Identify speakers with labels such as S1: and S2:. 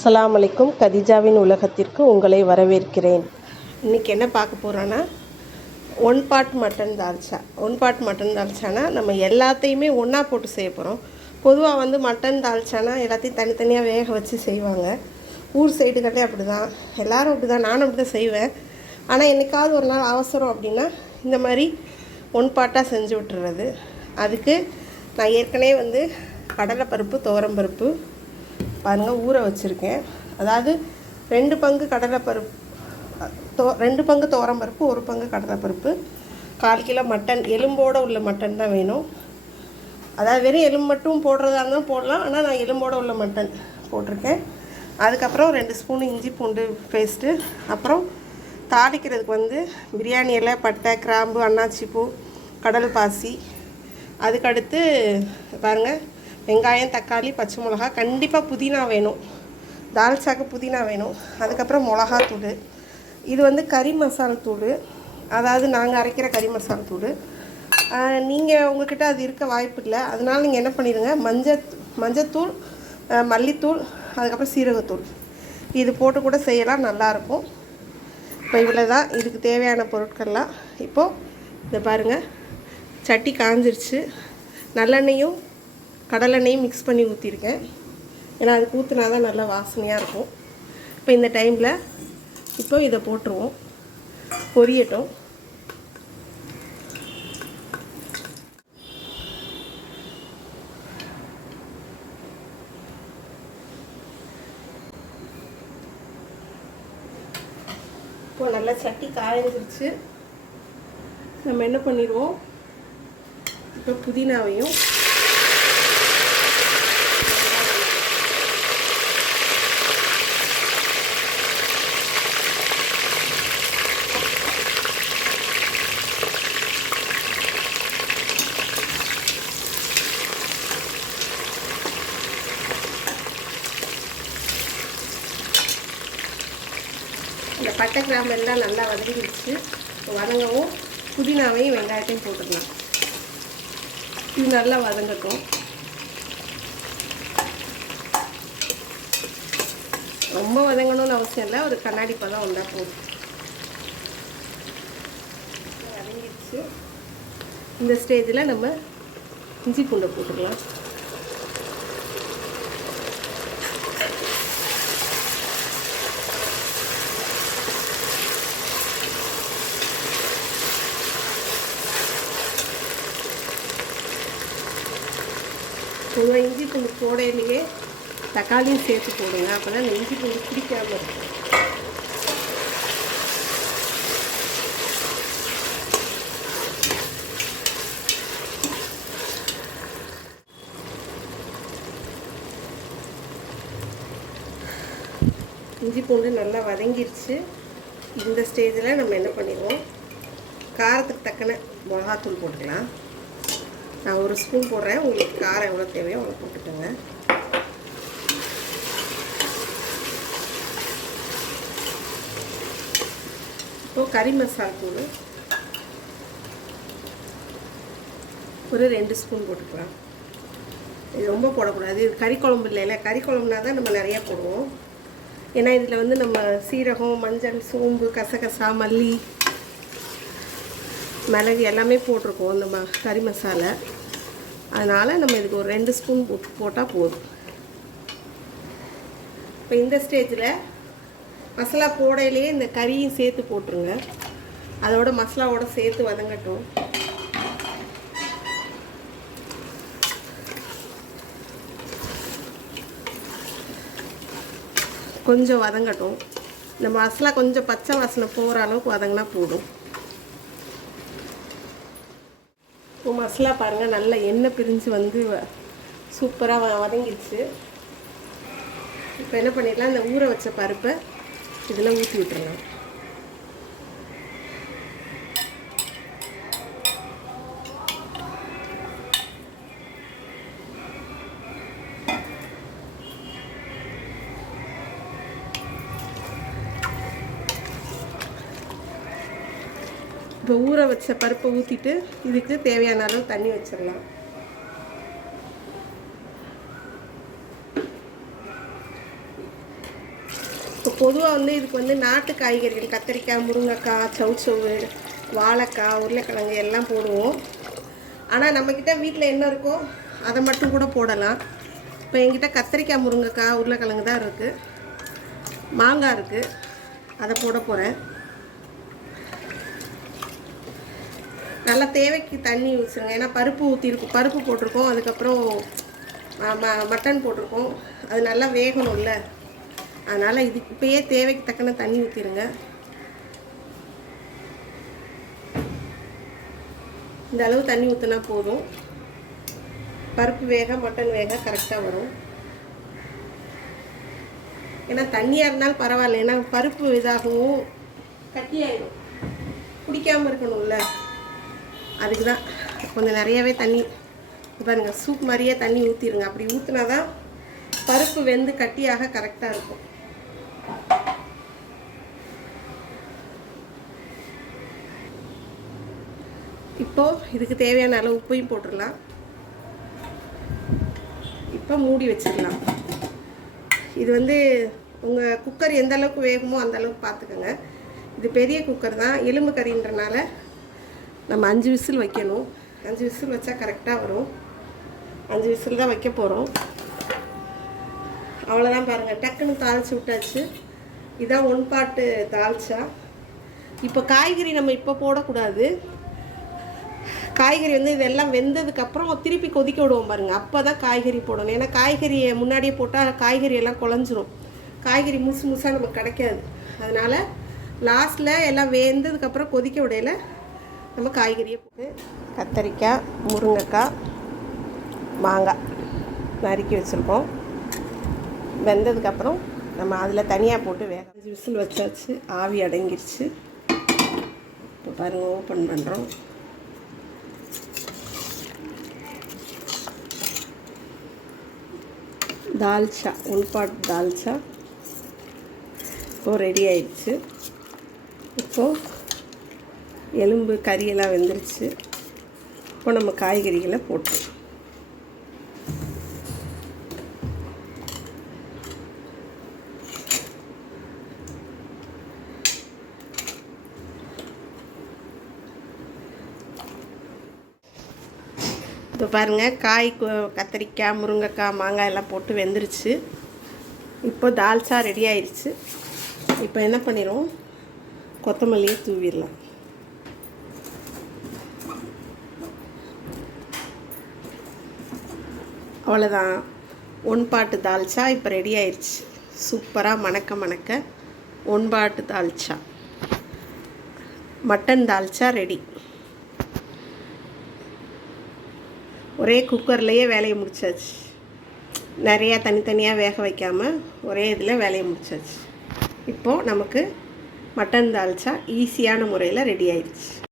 S1: அஸ்லாம் அலைக்கும். கதிஜாவின் உலகத்திற்கு உங்களை வரவேற்கிறேன். இன்றைக்கி என்ன பார்க்க போகிறோன்னா one part mutton dalcha one part mutton தால்ச்சானா நம்ம எல்லாத்தையுமே ஒன்றா போட்டு செய்ய போகிறோம் பொதுவாக வந்து மட்டன் தால்ச்சானா எல்லாத்தையும் தனித்தனியாக வேக வச்சு செய்வாங்க. ஊர் சைடுகளே அப்படி தான் எல்லோரும் அப்படி தான் நானும் அப்படி தான் செய்வேன். ஆனால் என்னைக்காவது ஒரு நாள் அவசரம் அப்படின்னா இந்த மாதிரி ஒன் பார்ட்டாக செஞ்சு விட்டுறது. அதுக்கு நான் ஏற்கனவே வந்து கடலைப்பருப்பு துவரம்பருப்பு பாருங்கள் ஊற வச்சுருக்கேன். அதாவது ரெண்டு பங்கு கடலைப்பருப்பு தோ ரெண்டு பங்கு துவரம்பருப்பு ஒரு பங்கு கடலைப்பருப்பு. கால் கிலோ மட்டன் எலும்போடு உள்ள மட்டன் தான் வேணும். அதாவது வெறும் எலும்பு மட்டும் போடுறதா இருந்தாலும் போடலாம் ஆனால் நான் எலும்போடு உள்ள மட்டன் போட்டிருக்கேன். அதுக்கப்புறம் ரெண்டு ஸ்பூன் இஞ்சி பூண்டு பேஸ்ட்டு. அப்புறம் தாளிக்கிறதுக்கு வந்து பிரியாணி இலை பட்டை கிராம்பு அன்னாச்சி பூ கடல் பாசி. அதுக்கடுத்து பாருங்கள் வெங்காயம் தக்காளி பச்சை மிளகா கண்டிப்பாக புதினா வேணும். தால்சாக்கு புதினா வேணும். அதுக்கப்புறம் மிளகாத்தூள். இது வந்து கறி மசால் தூள். அதாவது நாங்கள் அரைக்கிற கறி மசால் தூள். நீங்கள் உங்ககிட்ட அது இருக்க வாய்ப்பு இல்லை. அதனால் நீங்கள் என்ன பண்ணிடுங்க? மஞ்சள் மஞ்சத்தூள் மல்லித்தூள் அதுக்கப்புறம் சீரகத்தூள். இது போட்டு கூட செய்யலாம். நல்லாயிருக்கும் இப்போ இவ்வளோ தான் இதுக்கு தேவையான பொருட்கள்லாம் இப்போது இதை பாருங்கள் சட்டி காஞ்சிருச்சு. நல்லெண்ணெயும் கடலெண்ணெயும் மிக்ஸ் பண்ணி ஊற்றிருக்கேன் ஏன்னா அதுக்கு ஊற்றினா தான் நல்லா வாசனையாக இருக்கும். இப்போ இந்த டைமில் இப்போ இதை போட்டுருவோம். பொரியட்டும். இப்போ நல்லா சட்டி காயஞ்சிருச்சு. நம்ம என்ன பண்ணிடுவோம்? இப்போ புதினாவையும் பட்டை கிராம்பு எல்லாம் நல்லா வதங்கிடுச்சு. இப்போ வதங்கவும் புதினாவையும் வெங்காயத்தையும் போட்டுக்கலாம். இது நல்லா வதங்கட்டும். ரொம்ப வதங்கணும்னு அவசியம் இல்லை. ஒரு கண்ணாடி பழம் வந்தால் போதும். வதங்கிடுச்சு. இந்த ஸ்டேஜில் நம்ம இஞ்சி பூண்டை போட்டுக்கலாம். பொதுவாக இஞ்சி பூண்டு போடையிலேயே தக்காளியும் சேர்த்து போடுங்க. அப்போ தான் இஞ்சி பூண்டு பிடிக்காம இருக்கும். இஞ்சி பூண்டு நல்லா வதங்கிருச்சு. இந்த ஸ்டேஜில் நம்ம என்ன பண்ணிடுவோம்? காரத்துக்கு தக்கன மிளகாத்தூள் போட்டுக்கலாம். நான் ஒரு ஸ்பூன் போடுறேன். உங்களுக்கு காரம் எவ்வளோ தேவையோ அவ்வளோ போட்டுக்கோங்க. இப்போ கறி மசாலா தூள் ஒரு ரெண்டு ஸ்பூன் போட்டுக்கலாம். இது ரொம்ப போடக்கூடாது. இது கறி குழம்பு இல்லைல்ல கறி குழம்புனா தான் நம்ம நிறையா போடுவோம். ஏன்னா இதில் வந்து நம்ம சீரகம் மஞ்சள் சோம்பு கசகசா மல்லி மிளகு எல்லாமே போட்டிருக்கோம் இந்த ம கறி மசாலா. அதனால் நம்ம இதுக்கு ஒரு ரெண்டு ஸ்பூன் போட்டு போட்டால் போதும். இப்போ இந்த ஸ்டேஜில் மசாலா போடையிலேயே இந்த கறியும் சேர்த்து போட்டுருங்க. அதோட மசாலாவோட சேர்த்து வதங்கட்டும். கொஞ்சம் வதங்கட்டும். இந்த மசாலா கொஞ்சம் பச்சை வாசனை போகிற அளவுக்கு வதங்கினா போதும் இப்போ மசாலா பாருங்கள் நல்லா எண்ணெய் பிரிஞ்சு வந்து சூப்பராக வதங்கிடுச்சு. இப்போ என்ன பண்ணிடலாம் இந்த ஊற வச்ச பருப்பை இதில் ஊற்றி விட்டுறலாம் இப்போ ஊற வச்ச பருப்பை ஊற்றிட்டு இதுக்கு தேவையான அளவு தண்ணி வச்சிடலாம். இப்போ பொதுவாக வந்து இதுக்கு வந்து நாட்டு காய்கறிகள் கத்திரிக்காய் முருங்கைக்காய் சவுச்சவு வாழைக்காய் உருளைக்கிழங்கு எல்லாம் போடுவோம். ஆனால் நம்மக்கிட்ட வீட்டில் என்ன இருக்கோ அதை மட்டும் கூட போடலாம். இப்போ என்கிட்ட கத்திரிக்காய் முருங்கைக்காய் உருளைக்கிழங்கு தான் இருக்குது மாங்காய் இருக்குது அதை போட போகிறேன் நல்லா தேவைக்கு தண்ணி ஊற்றுங்க ஏன்னா பருப்பு ஊற்றிருக்கோம் பருப்பு போட்டிருக்கோம் அதுக்கப்புறம் ம- மட்டன் போட்டிருக்கோம். அது நல்லா வேகணும்ல. அதனால் இது இப்பயே தேவைக்கு தக்கன தண்ணி ஊற்றிடுங்க இந்த அளவு தண்ணி ஊற்றினா போதும். பருப்பு வேக மட்டன் வேக கரெக்டாக வரும். ஏன்னா தண்ணியாக இருந்தாலும் பரவாயில்ல. ஏன்னா பருப்பு இதாகவும் கட்டியாயிடும். குடிக்காமல் இருக்கணும்ல. அதுக்கு தான் கொஞ்சம் நிறையவே தண்ணி. இங்க பாருங்க சூப் மாதிரியே தண்ணி ஊற்றிடுங்க அப்படி ஊற்றினா தான் பருப்பு வெந்து கட்டியாக கரெக்டாக இருக்கும். இப்போது இதுக்கு தேவையான அளவு உப்பையும் போட்டுடலாம். இப்போ மூடி வச்சிடலாம். இது வந்து உங்கள் குக்கர் எந்த அளவுக்கு வேகுமோ அந்த அளவுக்கு பார்த்துக்கோங்க. இது பெரிய குக்கர் தான். எலும்பு கறின்றனால நம்ம அஞ்சு விசில் வைக்கணும். அஞ்சு விசில் வச்சா கரெக்டாக வரும். அஞ்சு விசில் தான் வைக்க போகிறோம் அவ்வளோதான் பாருங்கள் டக்குன்னு தாளிச்சு விட்டாச்சு. இதான் ஒன் பாட்டு தாளிச்சா. இப்போ காய்கறி நம்ம இப்போ போடக்கூடாது. காய்கறி வந்து இதெல்லாம் வெந்ததுக்கப்புறம் திருப்பி கொதிக்க விடுவோம் பாருங்கள் அப்போ தான் காய்கறி போடணும். ஏன்னா காய்கறியை முன்னாடியே போட்டால் காய்கறி எல்லாம் குழஞ்சிரும். காய்கறி முசு முசாக நமக்கு கிடைக்காது. அதனால் லாஸ்ட்டில் எல்லாம் வெந்ததுக்கப்புறம் கொதிக்க விடையில நம்ம காய்கறியை போட்டு கத்தரிக்காய் முருங்கைக்காய் மாங்காய் நறுக்கி வச்சுருக்கோம். வெந்ததுக்கப்புறம் நம்ம அதில் தனியாக போட்டு வேக அஞ்சு விசில் வச்சாச்சு. ஆவி அடங்கிருச்சு. இப்போ பாருங்கள் ஓப்பன் பண்ணுறோம் தால்ச்சா ஒன் பாட் தால்ச்சா. இப்போது ரெடி ஆயிடுச்சு. இப்போது எலும்பு கறியெல்லாம் வெந்துருச்சு. இப்போ நம்ம காய்கறிகளை போட்டுருவோம் இப்போ பாருங்கள் காய் கு- கத்திரிக்காய் முருங்கைக்காய் மாங்காய் எல்லாம் போட்டு வெந்துருச்சு. இப்போ தால்ச்சா ரெடி ஆயிடுச்சு இப்போ என்ன பண்ணிடுவோம்? கொத்தமல்லியை தூவிடலாம். அவ்வளோதான் ஒன் பாட்டு தால்ச்சா இப்போ ரெடி ஆயிடுச்சு சூப்பராக மணக்க மணக்க ஒன் பாட்டு தால்ச்சா மட்டன் தால்ச்சா ரெடி ஒரே குக்கர்லேயே வேலையை முடிச்சாச்சு. நிறையா தனித்தனியாக வேக வைக்காமல் ஒரே இதில் வேலையை முடிச்சாச்சு. இப்போது நமக்கு மட்டன் தால்ச்சா ஈஸியான முறையில் ரெடி ஆயிடுச்சு